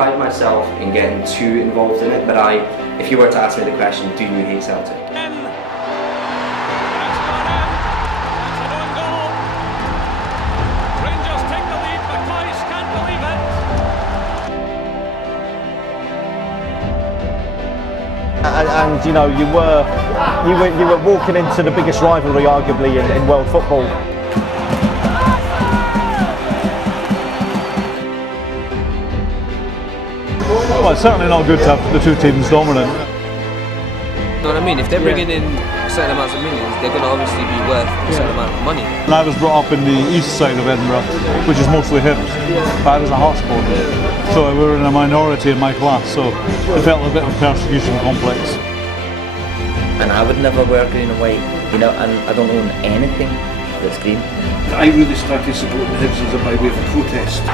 pride myself in getting too involved in it, but if you were to ask me the question, do you hate Celtic? And you know, you were walking into the biggest rivalry arguably in world football. Well, it's certainly not good to have the two teams dominant. You know what I mean? If they're bringing in certain amounts of millions, they're going to obviously be worth a certain amount of money. And I was brought up in the east side of Edinburgh, which is mostly Hibs. But I was a Hearts supporter, so we were in a minority in my class, so it felt a bit of a persecution complex. And I would never wear green and white, you know, and I don't own anything that's green. I really started supporting Hibs as a by way of a protest.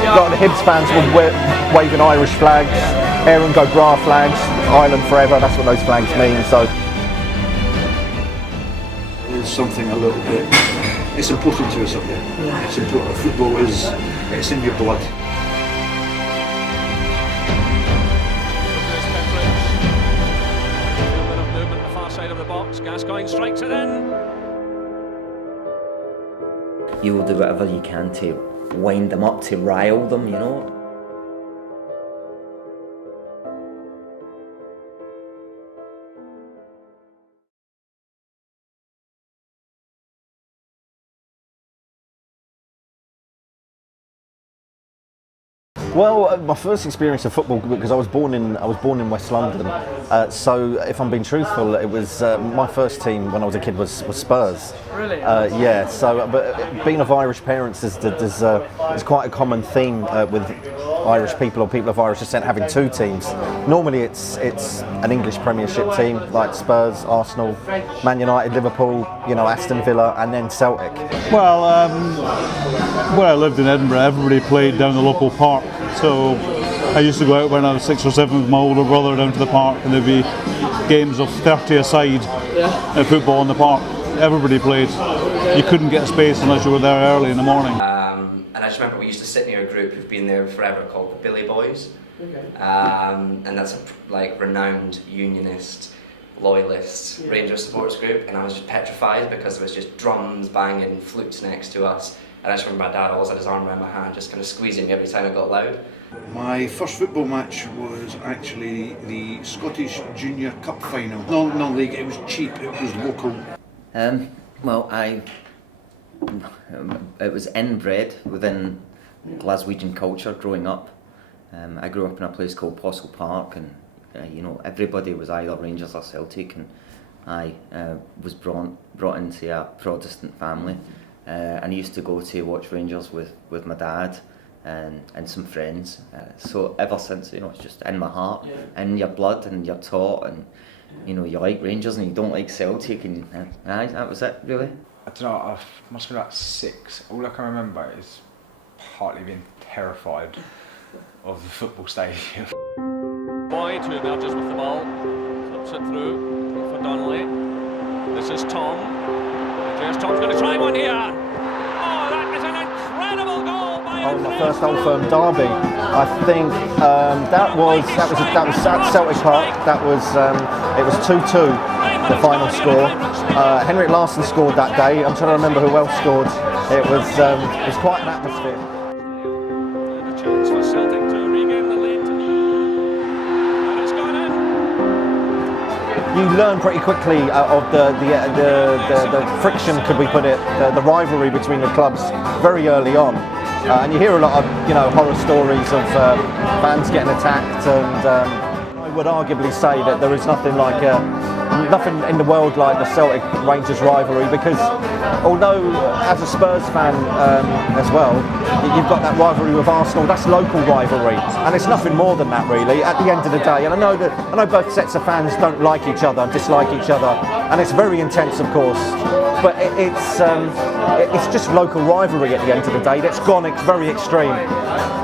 A lot of the Hibs fans were waving Irish flags, Aaron Go Gra flags, Ireland forever, that's what those flags mean. So It's something a little bit, it's important to us up there. It's important. Football it's in your blood. Gascoigne strikes it in. You will do whatever you can to wind them up, to rile them, you know. well, my first experience of football, because I was born in West London. So if I'm being truthful, it was my first team when I was a kid was Spurs. Really? Yeah. So, but being of Irish parents is quite a common theme with Irish people or people of Irish descent having two teams. Normally, it's an English Premiership team like Spurs, Arsenal, Man United, Liverpool, you know, Aston Villa, and then Celtic. Well, where I lived in Edinburgh, everybody played down the local park. So I used to go out when I was 6 or 7 with my older brother down to the park, and there'd be games of 30 aside at football in the park. Everybody played. You couldn't get a space unless you were there early in the morning. And I just remember we used to sit near a group who've been there forever called the Billy Boys. Okay. And that's a renowned unionist, loyalist Rangers supporters group, and I was just petrified because there was just drums banging, flutes next to us. And I just remember my dad always had his arm around my hand, just kind of squeezing me every time it got loud. My first football match was actually the Scottish Junior Cup final. Non-league, it was cheap, it was local. Well, it was inbred within Glaswegian culture growing up. I grew up in a place called Postle Park, and you know, everybody was either Rangers or Celtic, and I was brought into a Protestant family. And I used to go to watch Rangers with my dad and some friends. So ever since, you know, it's just in my heart, in your blood, and you're taught, and you know, you like Rangers and you don't like Celtic, and that was it, really. I don't know, I must have been about 6. All I can remember is partly being terrified of the football stadium. Boyd, who emerges with the ball, flips it through for Donnelly. This is Tom. Here's Tom's going to try one here. Oh, that is an incredible goal by My first Old Firm derby. I think that was at Celtic Park. That was it was 2-2, the final score. Henrik Larsson scored that day. I'm trying to remember who else scored. It was quite an atmosphere. And a chance for Celtic to regain the lead. And it's gone in. You learn pretty quickly of the friction, could we put it, the rivalry between the clubs very early on, and you hear a lot of, you know, horror stories of fans getting attacked, and I would arguably say that there is nothing in the world like the Celtic Rangers rivalry, because although as a Spurs fan as well, you've got that rivalry with Arsenal, that's local rivalry, and it's nothing more than that really at the end of the day. And I know both sets of fans don't like each other and dislike each other, and it's very intense, of course, but it's just local rivalry at the end of the day. It's very extreme.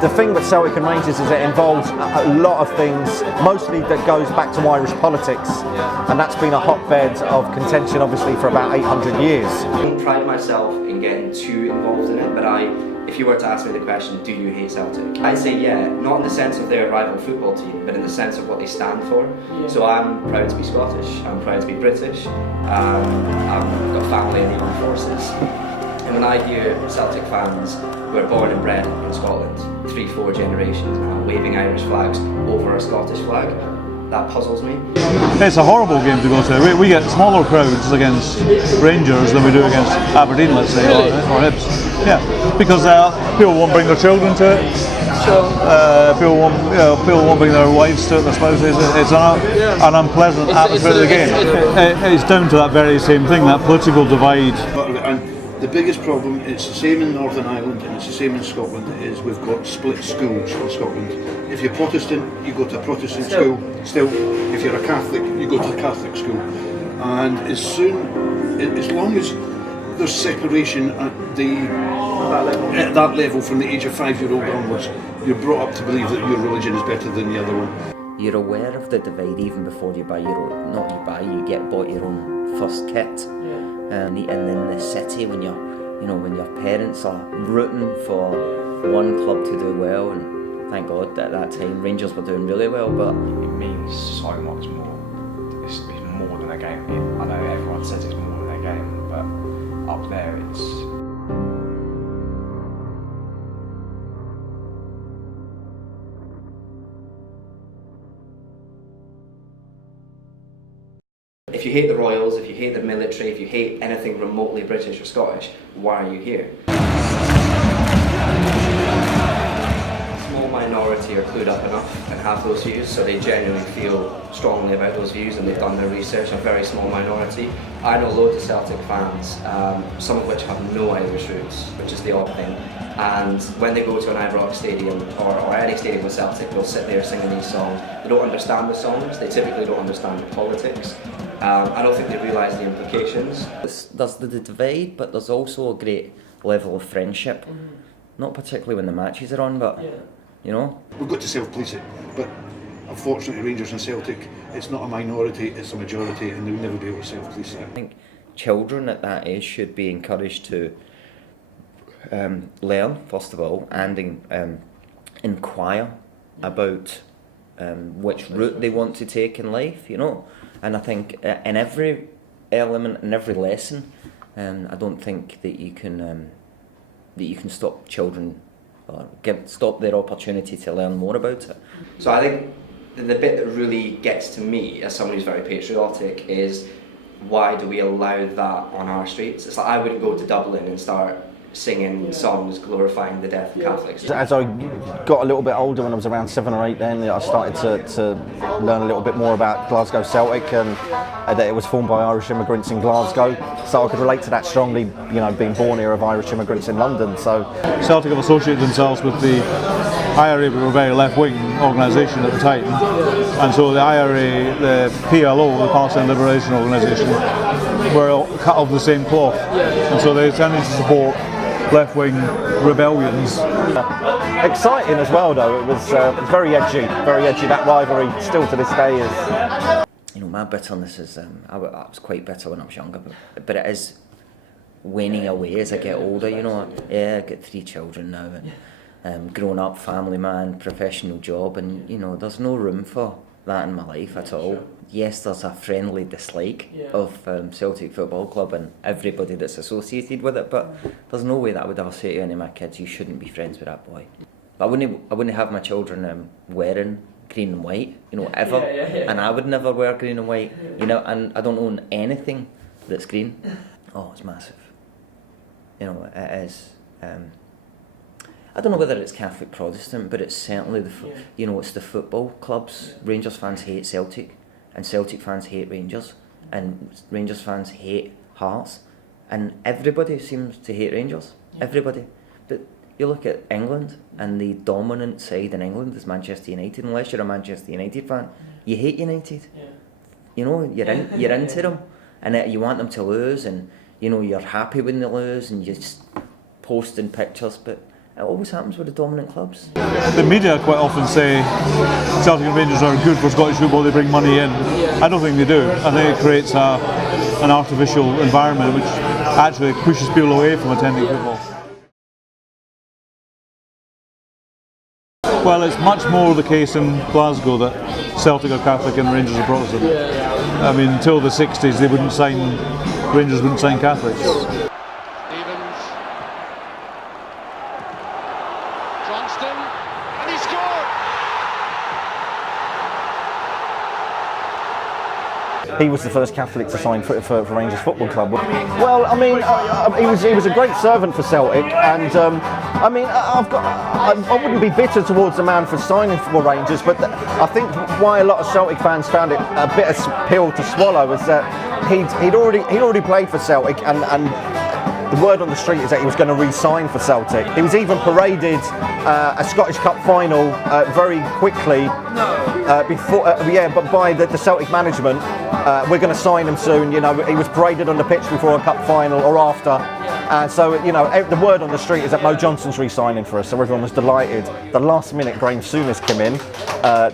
The thing with Celtic and Rangers is it involves a lot of things, mostly that goes back to Irish politics, and that's been a hotbed of contention obviously for about 800 years. I don't pride myself in getting too involved in it, but if you were to ask me the question, do you hate Celtic? I'd say yeah, not in the sense of their rival football team, but in the sense of what they stand for. So I'm proud to be Scottish, I'm proud to be British, I've got family in the armed forces. And when I hear Celtic fans who are born and bred in Scotland, 3-4 generations now, waving Irish flags over a Scottish flag, that puzzles me. It's a horrible game to go to. We get smaller crowds against Rangers than we do against Aberdeen, let's say, or Hibs. Yeah, because people won't bring their children to it. People won't bring their wives to it, their spouses. It's an unpleasant atmosphere of the game. It's down to that very same thing, that political divide. And the biggest problem, it's the same in Northern Ireland and it's the same in Scotland, is we've got split schools in Scotland. If you're Protestant, you go to a Protestant school. Still, if you're a Catholic, you go to a Catholic school. And as long as there's separation at that level from the age of 5-year-old onwards, you're brought up to believe that your religion is better than the other one. You're aware of the divide even before you buy your own, you get bought your own first kit. And in the city, when when your parents are rooting for one club to do well, and thank God at that time Rangers were doing really well, but it means so much more. It's more than a game. I know everyone says it's more than a game, but up there it's. If you hate the Royals, if you hate the military, if you hate anything remotely British or Scottish, why are you here? A small minority are clued up enough and have those views, so they genuinely feel strongly about those views and they've done their research. A very small minority. I know loads of Celtic fans, some of which have no Irish roots, which is the odd thing. And when they go to an Ibrox stadium or any stadium with Celtic, they'll sit there singing these songs. They don't understand the songs, they typically don't understand the politics. I don't think they realise the implications. There's the divide, but there's also a great level of friendship. Not particularly when the matches are on, but you know. We've got to self-police it, but unfortunately Rangers and Celtic, it's not a minority, it's a majority, and they'll never be able to self-police it. I think children at that age should be encouraged to learn, first of all, and inquire about which route they want to take in life, you know. And I think in every element, in every lesson, I don't think that you can stop children or stop their opportunity to learn more about it. So I think the bit that really gets to me as someone who's very patriotic is, why do we allow that on our streets? It's like I wouldn't go to Dublin and start singing songs glorifying the death of Catholics. As I got a little bit older, when I was around 7 or 8 then, I started to learn a little bit more about Glasgow Celtic and that it was formed by Irish immigrants in Glasgow. So I could relate to that strongly, you know, being born here of Irish immigrants in London. So Celtic have associated themselves with the IRA, we were a very left-wing organisation at the time, and so the IRA, the PLO, the Palestine Liberation Organisation, were all cut of the same cloth, and so they tended to support left-wing rebellions. Exciting as well, though. It was very edgy, very edgy. That rivalry still to this day is. You know, my bitterness is I was quite bitter when I was younger, but it is waning away as I get older. You know, yeah, I've got 3 children now, and grown up, family man, professional job, and you know, there's no room for that in my life at all. Yes, there's a friendly dislike of Celtic Football Club and everybody that's associated with it, but there's no way that I would ever say to any of my kids, you shouldn't be friends with that boy. I wouldn't have my children wearing green and white, you know, ever, and I would never wear green and white, you know, and I don't own anything that's green. Oh, it's massive. You know, it is. I don't know whether it's Catholic Protestant, but it's certainly you know, it's the football clubs. Rangers fans hate Celtic, and Celtic fans hate Rangers, and Rangers fans hate Hearts, and everybody seems to hate Rangers. Everybody. But you look at England, and the dominant side in England is Manchester United. Unless you're a Manchester United fan, you hate United. You know, you're into them, and you want them to lose, and you know, you're happy when they lose, and you're just posting pictures, but it always happens with the dominant clubs. The media quite often say Celtic and Rangers are good for Scottish football, they bring money in. I don't think they do. I think it creates an artificial environment which actually pushes people away from attending football. Well, it's much more the case in Glasgow that Celtic are Catholic and Rangers are Protestant. I mean, until the 60s, Rangers wouldn't sign Catholics. Stevens. Johnston. And he scored! He was the first Catholic to sign for Rangers Football Club. Well, I mean, he was a great servant for Celtic, and I mean, I wouldn't be bitter towards the man for signing for Rangers, but I think why a lot of Celtic fans found it a bitter pill to swallow was that he'd already played for Celtic, and the word on the street is that he was going to re-sign for Celtic. He was even paraded a Scottish Cup final very quickly but by the Celtic management. We're going to sign him soon. You know, he was paraded on the pitch before a cup final or after. And so, you know, the word on the street is that Mo Johnston's re-signing for us, so everyone was delighted. The last minute, Graham Souness came in,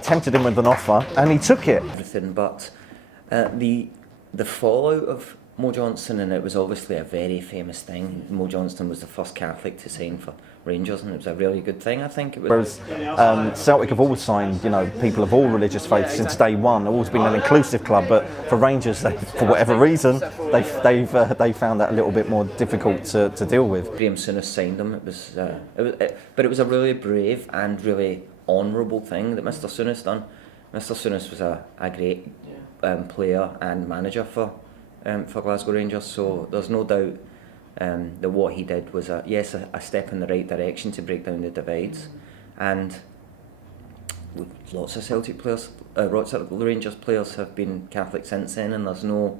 tempted him with an offer, and he took it. Everything, but the fallout of Mo Johnston, and it was obviously a very famous thing. Mo Johnston was the first Catholic to sign for Rangers, and it was a really good thing, I think. It was. Whereas Celtic have always signed, you know, people of all religious faiths since day one. They've always been an inclusive club, but for Rangers, for whatever reason, they found that a little bit more difficult to deal with. Graham Souness signed him. But it was a really brave and really honourable thing that Mr. Souness done. Mr. Souness was a great player and manager for Glasgow Rangers, so there's no doubt that what he did was a step in the right direction to break down the divides, and lots of Celtic players, lots of Rangers players have been Catholic since then, and there's no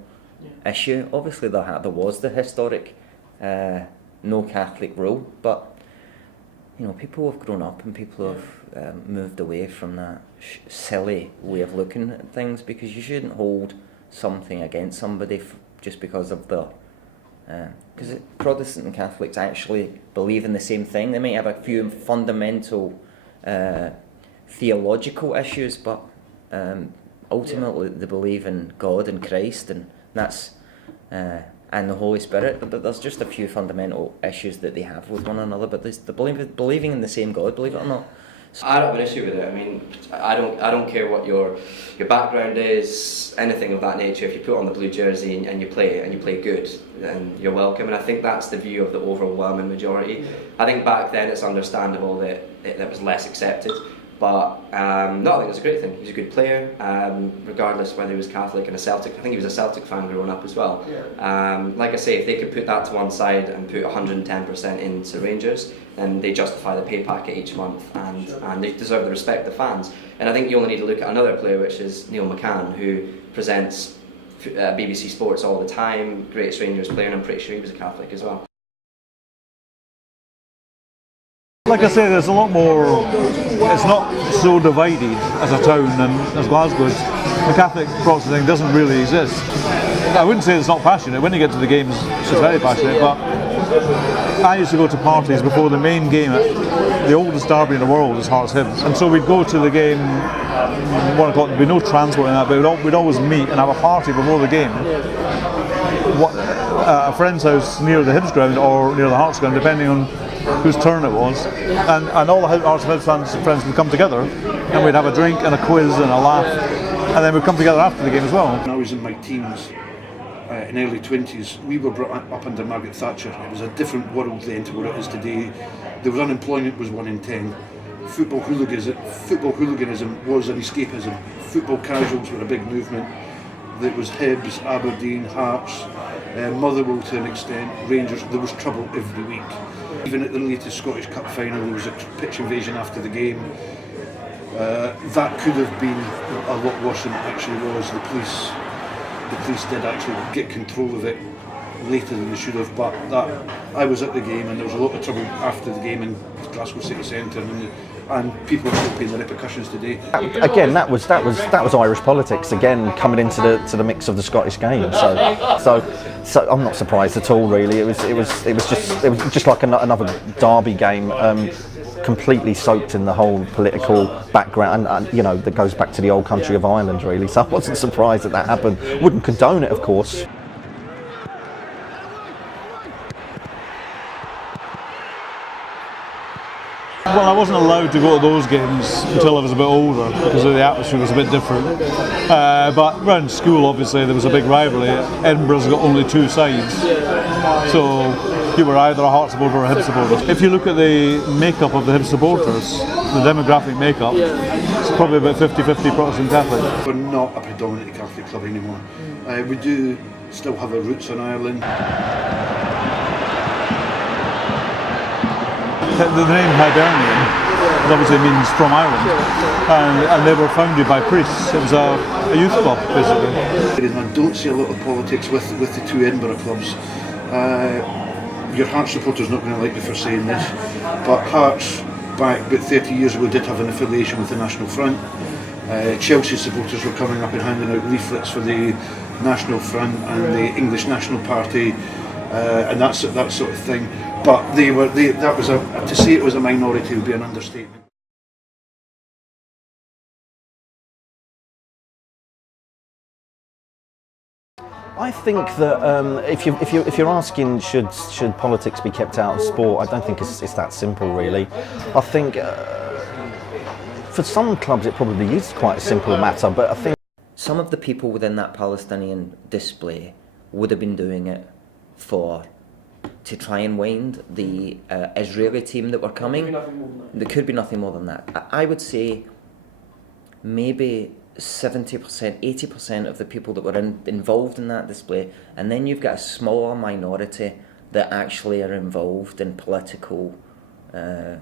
issue. Obviously there was the historic no Catholic rule, but you know, people have grown up and people have moved away from that silly way of looking at things, because you shouldn't hold something against somebody just because of the because Protestant and Catholics actually believe in the same thing. They might have a few fundamental theological issues, but ultimately they believe in God and Christ, and that's and the Holy Spirit. But there's just a few fundamental issues that they have with one another. But the believing in the same God, believe it or not. I don't have an issue with it. I mean, I don't care what your background is, anything of that nature. If you put on the blue jersey and you play good, then you're welcome. And I think that's the view of the overwhelming majority. I think back then it's understandable that that was less accepted. But no, I think it's a great thing. He's a good player, regardless whether he was Catholic and a Celtic. I think he was a Celtic fan growing up as well. Like I say, if they could put that to one side and put 110% into Rangers, then they justify the pay packet each month, and they deserve the respect of the fans. And I think you only need to look at another player, which is Neil McCann, who presents BBC Sports all the time, greatest Rangers player, and I'm pretty sure he was a Catholic as well. Like I say, there's a lot more. It's not so divided as a town and as Glasgow is. The Catholic Protestant thing doesn't really exist. I wouldn't say it's not passionate. When you get to the games, it's very passionate. But I used to go to parties before the main game at the oldest derby in the world is Hearts Hibs, and so we'd go to the game 1 o'clock. There'd be no transport in that, but we'd always meet and have a party before the game. A friend's house near the Hibs ground or near the Hearts ground, depending on whose turn it was, and all the Hearts and Hibs friends would come together, and we'd have a drink and a quiz and a laugh, and then we'd come together after the game as well. When I was in my teens, in early 20s, we were brought up under Margaret Thatcher. It was a different world then to what it is today. There was unemployment was 1 in 10. Football hooliganism was an escapism. Football casuals were a big movement. There was Hibs, Aberdeen, Hearts, Motherwell to an extent, Rangers. There was trouble every week. Even at the latest Scottish Cup final, there was a pitch invasion after the game. That could have been a lot worse than it actually was. The police did actually get control of it later than they should have, but I was at the game and there was a lot of trouble after the game in Glasgow City Centre, and people are still paying the repercussions today. Again, that was Irish politics again coming into the mix of the Scottish game. So I'm not surprised at all. Really, it was just like another derby game, completely soaked in the whole political background, and you know, that goes back to the old country of Ireland. Really, so I wasn't surprised that happened. Wouldn't condone it, of course. Well, I wasn't allowed to go to those games until I was a bit older because the atmosphere was a bit different. But around school, obviously, there was a big rivalry. Edinburgh's got only two sides, so you were either a Hearts supporter or a Hibs supporter. If you look at the makeup of the Hibs supporters, the demographic makeup, it's probably about 50-50 Protestant Catholic. We're not a predominantly Catholic club anymore. We do still have our roots in Ireland. The name Hibernian obviously means from Ireland, and they were founded by priests. It was a youth club, basically. And I don't see a lot of politics with the two Edinburgh clubs. Your Hearts supporter's not going to like me for saying this, but Hearts, back about 30 years ago, did have an affiliation with the National Front. Chelsea supporters were coming up and handing out leaflets for the National Front and the English National Party, and that sort of thing. But to say it was a minority would be an understatement. I think that if you're asking should politics be kept out of sport, I don't think it's that simple really. I think for some clubs it probably is quite a simple matter, but I think some of the people within that Palestinian display would have been doing it to try and wind the Israeli team that were coming. There could be nothing more than that. I would say maybe 70%, 80% of the people that were involved in that display, and then you've got a smaller minority that actually are involved in political. Like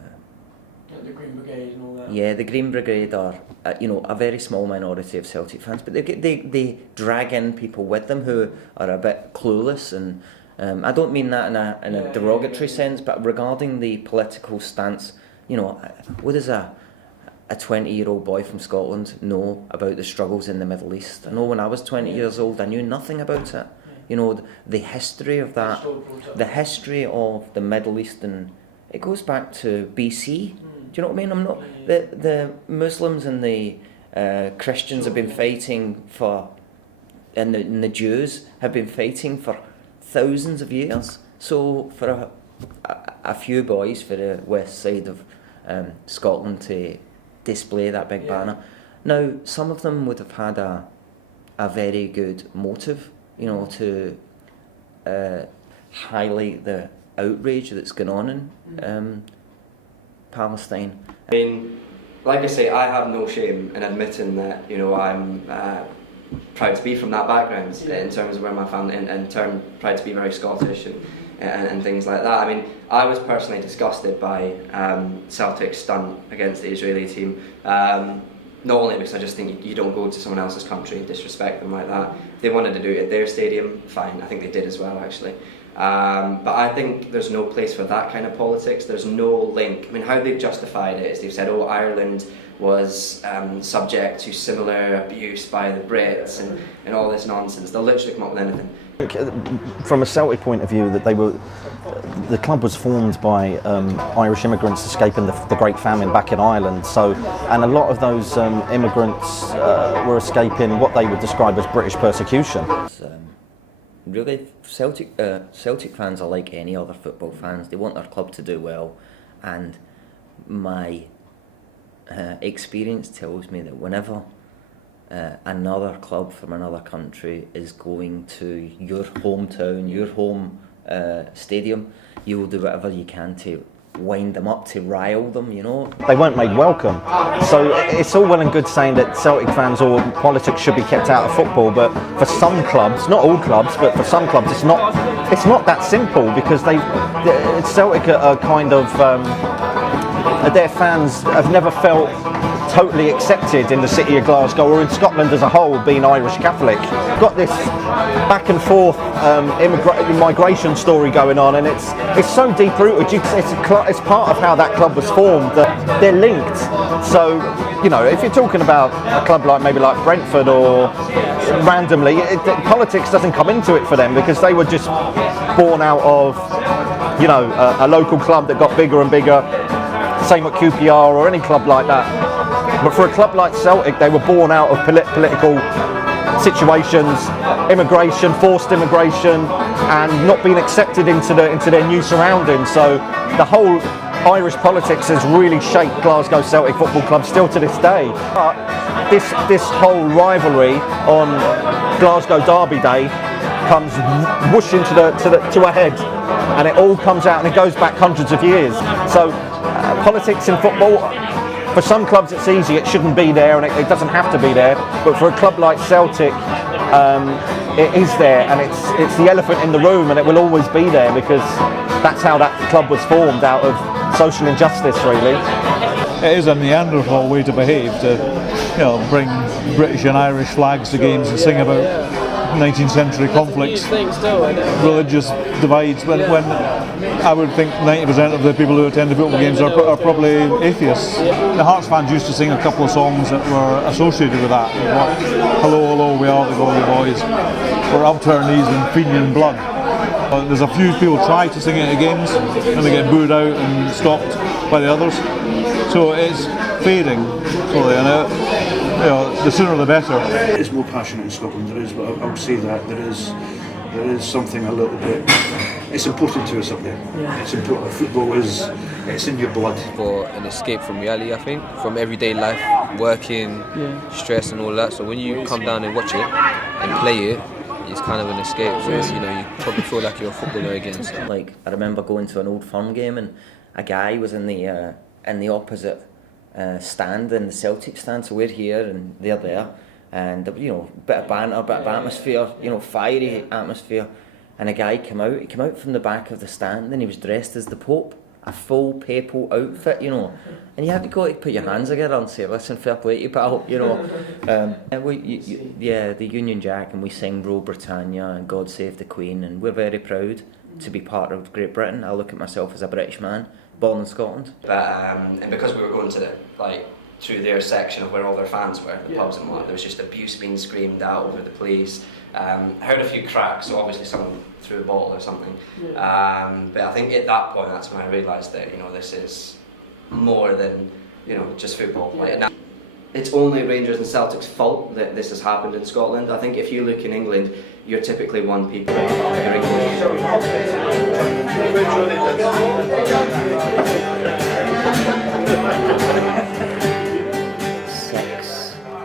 the Green Brigade and all that. Yeah, the Green Brigade are a very small minority of Celtic fans, but they drag in people with them who are a bit clueless, and I don't mean that in a derogatory sense, but regarding the political stance, what does a 20-year-old boy from Scotland know about the struggles in the Middle East? I know when I was 20 years old, I knew nothing about it. The history of that, the history of the Middle Eastern, it goes back to BC. Do you know what I mean? The Muslims and the Christians have been fighting and the Jews have been fighting for thousands of years. So for a few boys for the west side of Scotland to display that big banner. Now, some of them would have had a very good motive, to highlight the outrage that's going on in Palestine. I mean, like I say, I have no shame in admitting that, I'm proud to be from that background in terms of where my family, and proud to be very Scottish and things like that. I mean, I was personally disgusted by Celtic's stunt against the Israeli team. Not only because I just think you don't go to someone else's country and disrespect them like that. If they wanted to do it at their stadium, fine. I think they did as well, actually. But I think there's no place for that kind of politics. There's no link. I mean, how they've justified it is they've said, Ireland was subject to similar abuse by the Brits and all this nonsense. They'll literally come up with anything. From a Celtic point of view, the club was formed by Irish immigrants escaping the Great Famine back in Ireland. And a lot of those immigrants were escaping what they would describe as British persecution. Really, Celtic fans are like any other football fans. They want their club to do well, and my experience tells me that whenever another club from another country is going to your hometown, your home stadium, you will do whatever you can to wind them up, to rile them, They weren't made welcome. So it's all well and good saying that Celtic fans or politics should be kept out of football, but for some clubs, not all clubs, but for some clubs, it's not that simple, because Celtic are kind of their fans have never felt totally accepted in the city of Glasgow or in Scotland as a whole, being Irish Catholic. Got this back and forth migration story going on, and it's so deep rooted. It's part of how that club was formed, that they're linked. So if you're talking about a club maybe like Brentford or randomly, politics doesn't come into it for them, because they were just born out of a local club that got bigger and bigger. Same at QPR or any club like that. But for a club like Celtic, they were born out of political situations, immigration, forced immigration, and not being accepted into their new surroundings. So the whole Irish politics has really shaped Glasgow Celtic Football Club still to this day. But this whole rivalry on Glasgow Derby Day comes whooshing to a head, and it all comes out, and it goes back hundreds of years. So politics in football, for some clubs it's easy, it shouldn't be there, and it doesn't have to be there, but for a club like Celtic, it is there, and it's the elephant in the room, and it will always be there, because that's how that club was formed, out of social injustice, really. It is a Neanderthal way to behave, to bring British and Irish flags to games and sing about 19th century conflicts, religious divides, when I would think 90% of the people who attend the football games are probably atheists. The Hearts fans used to sing a couple of songs that were associated with that. Hello, hello, we are the Galway boys. We're up to our knees in Fenian blood. There's a few people try to sing it at games and they get booed out and stopped by the others. So it's fading slowly, and the sooner the better. It is more passionate in Scotland, there is, but I would say that there is something a little bit. It's important to us up there. Yeah. It's important. Football it's in your blood. For an escape from reality, I think, from everyday life, working, stress and all that. So when you come down and watch it and play it, it's kind of an escape. So you probably feel like you're a footballer again. So. Like, I remember going to an Old Firm game, and a guy was in the opposite stand, in the Celtic stand. So we're here and they're there, and bit of banter, bit of atmosphere, fiery atmosphere. And a guy came out from the back of the stand, and he was dressed as the Pope, a full papal outfit, and you have to go to put your hands together and say, listen, fair play to you, pal, and the Union Jack, and we sing Rule Britannia and God Save the Queen, and we're very proud to be part of Great Britain. I look at myself as a British man, born in Scotland. But and because we were going to through their section of where all their fans were, the pubs and what, there was just abuse being screamed out over the police. I heard a few cracks, so obviously someone threw a bottle or something. But I think at that point, that's when I realised that this is more than just football. It's only Rangers and Celtic's fault that this has happened in Scotland. I think if you look in England, you're typically one people. You're English.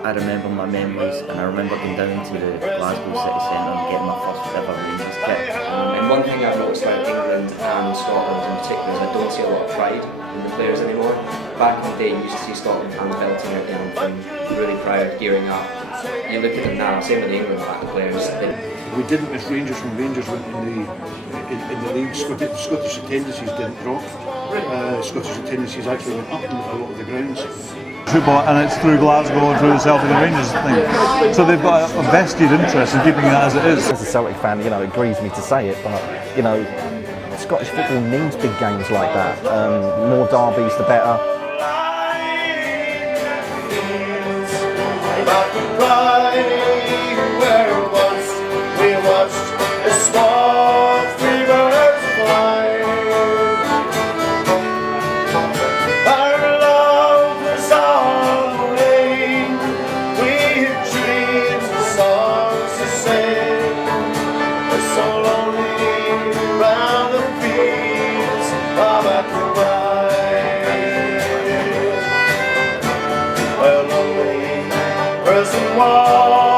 I remember my memories, and I remember going down to the Glasgow City Centre and getting my first ever Rangers kit. And one thing I've noticed about England and Scotland in particular is I don't see a lot of pride in the players anymore. Back in the day, you used to see Scotland fans belting out the anthem, really proud, gearing up. You look at them now, same with the England players. We didn't miss Rangers when Rangers went in the league. Scottish attendances didn't drop. Scottish attendances actually went up in a lot of the grounds. Football, and it's through Glasgow and through the Celtic and Rangers thing. So they've got a vested interest in keeping that as it is. As a Celtic fan, it grieves me to say it, but Scottish football needs big games like that. More derbies, the better. Well, only person was